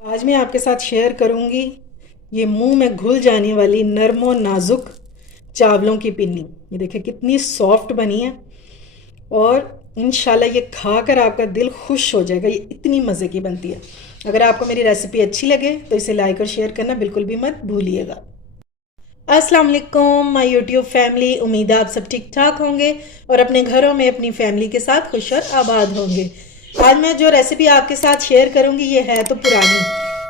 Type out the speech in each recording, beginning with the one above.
आज मैं आपके साथ शेयर करूंगी ये मुंह में घुल जाने वाली नरम और नाजुक चावलों की पिन्नी। ये देखिए कितनी सॉफ्ट बनी है और इंशाल्लाह ये खाकर आपका दिल खुश हो जाएगा। ये इतनी मज़े की बनती है। अगर आपको मेरी रेसिपी अच्छी लगे तो इसे लाइक और शेयर करना बिल्कुल भी मत भूलिएगा। अस्सलाम वालेकुम माय यूट्यूब फैमिली, उम्मीद है आप सब ठीक ठाक होंगे और अपने घरों में अपनी फैमिली के साथ खुश और आबाद होंगे। आज मैं जो रेसिपी आपके साथ शेयर करूंगी ये है तो पुरानी,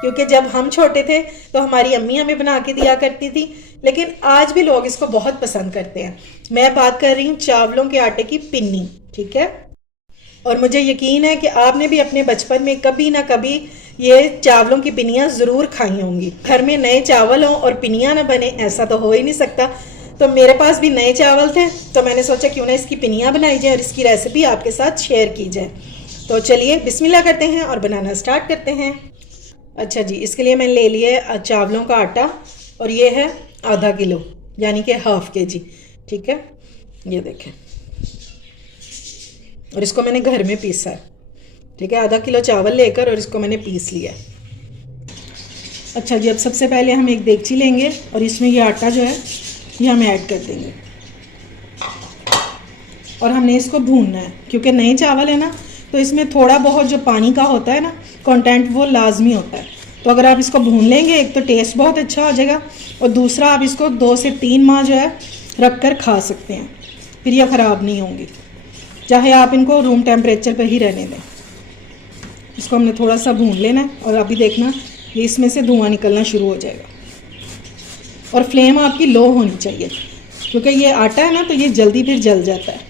क्योंकि जब हम छोटे थे तो हमारी अम्मी हमें बना के दिया करती थी, लेकिन आज भी लोग इसको बहुत पसंद करते हैं। मैं बात कर रही हूँ चावलों के आटे की पिन्नी, ठीक है। और मुझे यकीन है कि आपने भी अपने बचपन में कभी ना कभी ये चावलों की पिनियाँ ज़रूर खाई होंगी। घर में नए चावल हों और पिनियाँ ना बने, ऐसा तो हो ही नहीं सकता। तो मेरे पास भी नए चावल थे तो मैंने सोचा क्यों ना इसकी पिनियाँ बनाई जाए और इसकी रेसिपी आपके साथ शेयर की जाए। तो चलिए बिस्मिल्लाह करते हैं और बनाना स्टार्ट करते हैं। अच्छा जी, इसके लिए मैंने ले लिया चावलों का आटा और ये है आधा किलो यानी कि हाफ केजी, ठीक है। ये देखें, और इसको मैंने घर में पीसा है, ठीक है। आधा किलो चावल लेकर और इसको मैंने पीस लिया है। अच्छा जी, अब सबसे पहले हम एक देगची लेंगे और इसमें ये आटा जो है ये हम ऐड कर देंगे और हमने इसको भूनना है, क्योंकि नए चावल है ना तो इसमें थोड़ा बहुत जो पानी का होता है ना कंटेंट वो लाजमी होता है। तो अगर आप इसको भून लेंगे एक तो टेस्ट बहुत अच्छा हो जाएगा और दूसरा आप इसको 2 से 3 माह जो है रख कर खा सकते हैं, फिर ये ख़राब नहीं होंगी, चाहे आप इनको रूम टेम्परेचर पर ही रहने दें। इसको हमने थोड़ा सा भून लेना है और अभी देखना ये इसमें से धुआं निकलना शुरू हो जाएगा। और फ्लेम आपकी लो होनी चाहिए, क्योंकि ये आटा है ना तो ये जल्दी फिर जल जाता है।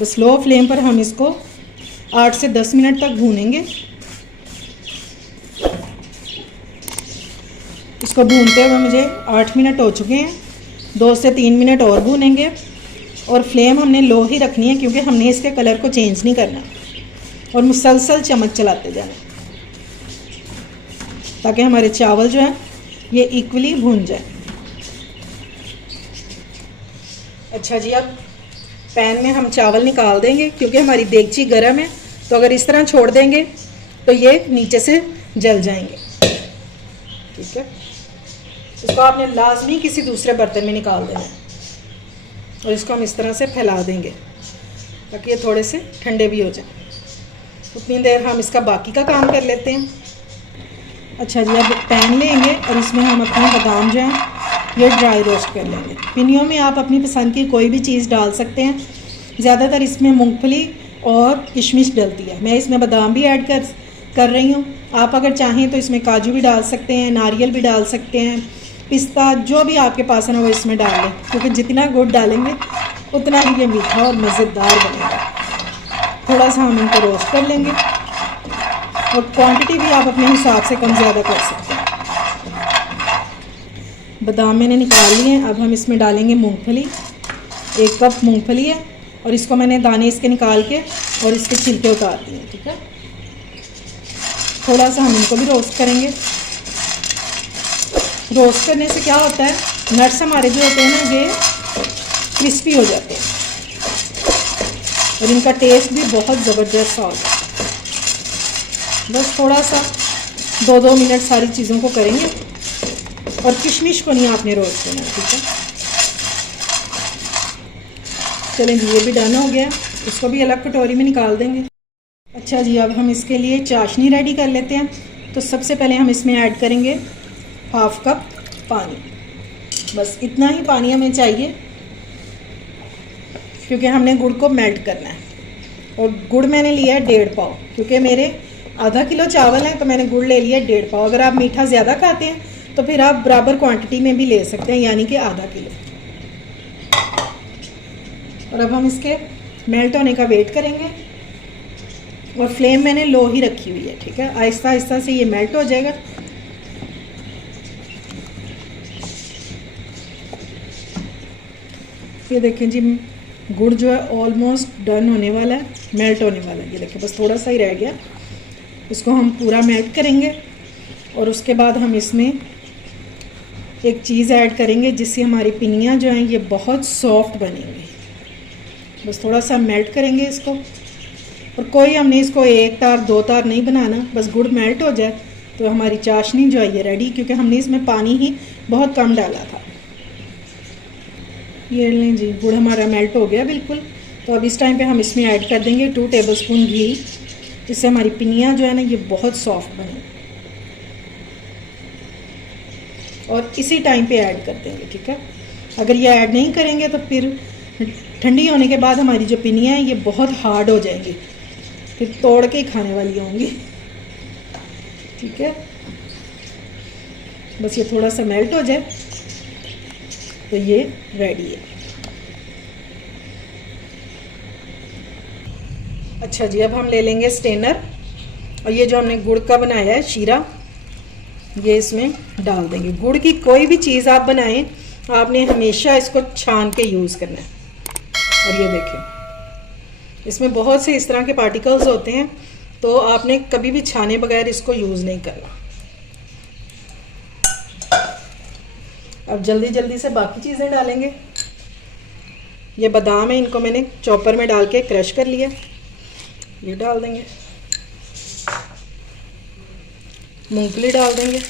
बस लो फ्लेम पर हम इसको 8 से 10 मिनट तक भूनेंगे। इसको भूनते हुए मुझे 8 मिनट हो चुके हैं, 2 से 3 मिनट और भूनेंगे और फ्लेम हमने लो ही रखनी है, क्योंकि हमने इसके कलर को चेंज नहीं करना और मुसलसल चम्मच चलाते जाना ताकि हमारे चावल जो है ये इक्वली भून जाए। अच्छा जी, अब पैन में हम चावल निकाल देंगे, क्योंकि हमारी देगची गर्म है, तो अगर इस तरह छोड़ देंगे तो ये नीचे से जल जाएंगे, ठीक है। इसको आपने लाजमी किसी दूसरे बर्तन में निकाल देना है और इसको हम इस तरह से फैला देंगे ताकि ये थोड़े से ठंडे भी हो जाएं। उतनी देर हम इसका बाकी का काम कर लेते हैं। अच्छा जी, अब पैन लेंगे और इसमें हम अपने बादाम जो हैं ये ड्राई रोस्ट कर लेंगे। पिनियों में आप अपनी पसंद की कोई भी चीज़ डाल सकते हैं, ज़्यादातर इसमें मूंगफली और किशमिश डलती है। मैं इसमें बादाम भी ऐड कर रही हूँ। आप अगर चाहें तो इसमें काजू भी डाल सकते हैं, नारियल भी डाल सकते हैं, पिस्ता, जो भी आपके पास है ना वो इसमें डाल लें, क्योंकि जितना गुड़ डालेंगे उतना ही ये मीठा और मज़ेदार बनेगा। थोड़ा सा हम इनको रोस्ट कर लेंगे और क्वांटिटी भी आप अपने हिसाब से कम ज़्यादा कर सकते हैं। बादाम मैंने निकाल लिए हैं। अब हम इसमें डालेंगे मूंगफली। 1 कप मूंगफली है और इसको मैंने दाने इसके निकाल के और इसके छिलके उतार दिए, ठीक है। थोड़ा सा हम इनको भी रोस्ट करेंगे। रोस्ट करने से क्या होता है, नट्स हमारे जो होते हैं ना ये क्रिस्पी हो जाते हैं और इनका टेस्ट भी बहुत ज़बरदस्त सा होता है। बस थोड़ा सा 2-2 मिनट सारी चीज़ों को करेंगे और किशमिश को नहीं आपने रोस्ट करना, ठीक है। चलें जी, ये भी डन हो गया, इसको भी अलग कटोरी में निकाल देंगे। अच्छा जी, अब हम इसके लिए चाशनी रेडी कर लेते हैं। तो सबसे पहले हम इसमें ऐड करेंगे 1/2 कप पानी। बस इतना ही पानी हमें चाहिए, क्योंकि हमने गुड़ को मेल्ट करना है। और गुड़ मैंने लिया है 1.5 पाव, क्योंकि मेरे आधा किलो चावल है तो मैंने गुड़ ले लिया 1.5 पाव। अगर आप मीठा ज़्यादा खाते हैं तो फिर आप बराबर क्वांटिटी में भी ले सकते हैं, यानी कि आधा किलो। और अब हम इसके मेल्ट होने का वेट करेंगे और फ्लेम मैंने लो ही रखी हुई है, ठीक है। आहिस्ता आहिस्ता से ये मेल्ट हो जाएगा। ये देखें जी, गुड़ जो है ऑलमोस्ट डन होने वाला है, मेल्ट होने वाला है। ये देखें बस थोड़ा सा ही रह गया। इसको हम पूरा मेल्ट करेंगे और उसके बाद हम इसमें एक चीज़ ऐड करेंगे जिससे हमारी पिनियाँ जो हैं ये बहुत सॉफ्ट बनेंगी। बस थोड़ा सा मेल्ट करेंगे इसको और कोई हमने इसको 1 तार 2 तार नहीं बनाना, बस गुड़ मेल्ट हो जाए तो हमारी चाशनी जो है ये रेडी, क्योंकि हमने इसमें पानी ही बहुत कम डाला था। ये लें जी, गुड़ हमारा मेल्ट हो गया बिल्कुल। तो अब इस टाइम पे हम इसमें ऐड कर देंगे 2 टेबलस्पून घी, जिससे हमारी पिनियाँ जो है ना ये बहुत सॉफ्ट बने। और इसी टाइम पे ऐड कर देंगे, ठीक है। अगर ये ऐड नहीं करेंगे तो फिर ठंडी होने के बाद हमारी जो पिनियाँ हैं ये बहुत हार्ड हो जाएंगी, फिर तोड़ के ही खाने वाली होंगी, ठीक है। बस ये थोड़ा सा मेल्ट हो जाए तो ये रेडी है। अच्छा जी, अब हम ले लेंगे स्टेनर और ये जो हमने गुड़ का बनाया है शीरा ये इसमें डाल देंगे। गुड़ की कोई भी चीज़ आप बनाएं, आपने हमेशा इसको छान के यूज़ करना है। और ये देखें, इसमें बहुत से इस तरह के पार्टिकल्स होते हैं, तो आपने कभी भी छाने बगैर इसको यूज़ नहीं करना। अब जल्दी जल्दी से बाकी चीज़ें डालेंगे। ये बादाम है, इनको मैंने चॉपर में डाल के क्रश कर लिया, ये डाल देंगे। मूंगफली डाल देंगे,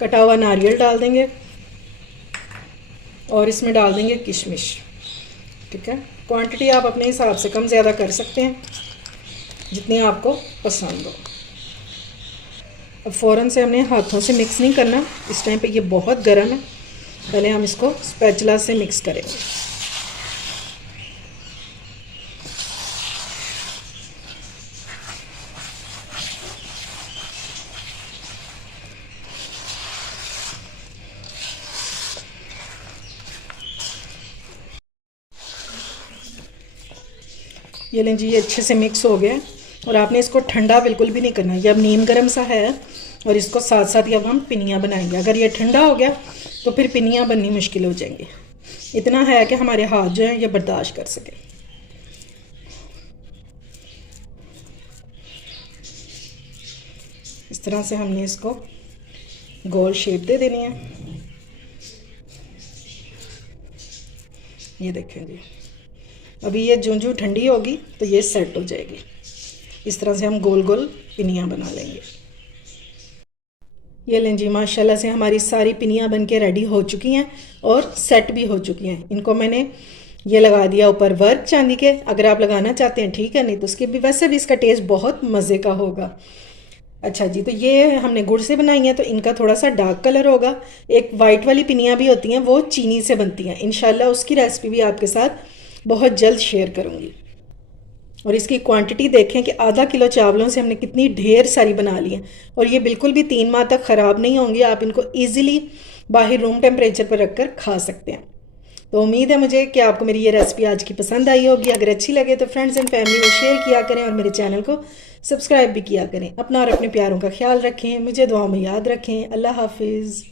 कटा हुआ नारियल डाल देंगे और इसमें डाल देंगे किशमिश, ठीक है। क्वांटिटी आप अपने हिसाब से कम ज़्यादा कर सकते हैं, जितनी आपको पसंद हो। अब फ़ौरन से हमने हाथों से मिक्स नहीं करना, इस टाइम पे ये बहुत गर्म है, पहले हम इसको स्पैचुला से मिक्स करेंगे। ये लें जी, ये अच्छे से मिक्स हो गया और आपने इसको ठंडा बिल्कुल भी नहीं करना। ये अब नीम गर्म सा है और इसको साथ साथ ही अब हम पिनियाँ बनाएंगे। अगर ये ठंडा हो गया तो फिर पिनियाँ बननी मुश्किल हो जाएंगी। इतना है कि हमारे हाथ जो हैं ये बर्दाश्त कर सके। इस तरह से हमने इसको गोल शेप दे देनी है। ये देखें जी, अभी ये जो ठंडी होगी तो ये सेट हो जाएगी। इस तरह से हम गोल गोल पिनियाँ बना लेंगे। ये लें जी, माशाल्लाह से हमारी सारी पिनियाँ बन के रेडी हो चुकी हैं और सेट भी हो चुकी हैं। इनको मैंने ये लगा दिया ऊपर वर्क चांदी के, अगर आप लगाना चाहते हैं ठीक है, नहीं तो उसके भी वैसे भी इसका टेस्ट बहुत मज़े का होगा। अच्छा जी, तो ये हमने गुड़ से बनाई है तो इनका थोड़ा सा डार्क कलर होगा। एक वाइट वाली पिनियाँ भी होती हैं, वो चीनी से बनती हैं। इंशाल्लाह उसकी रेसिपी भी आपके साथ बहुत जल्द शेयर करूँगी। और इसकी क्वांटिटी देखें कि आधा किलो चावलों से हमने कितनी ढेर सारी बना ली है और ये बिल्कुल भी 3 माह तक ख़राब नहीं होंगी। आप इनको ईज़िली बाहर रूम टेम्परेचर पर रखकर खा सकते हैं। तो उम्मीद है मुझे कि आपको मेरी ये रेसिपी आज की पसंद आई होगी। अगर अच्छी लगे तो फ्रेंड्स एंड फैमिली में शेयर किया करें और मेरे चैनल को सब्सक्राइब भी किया करें। अपना और अपने प्यारों का ख्याल रखें, मुझे दुआओं में याद रखें। अल्लाह हाफिज़।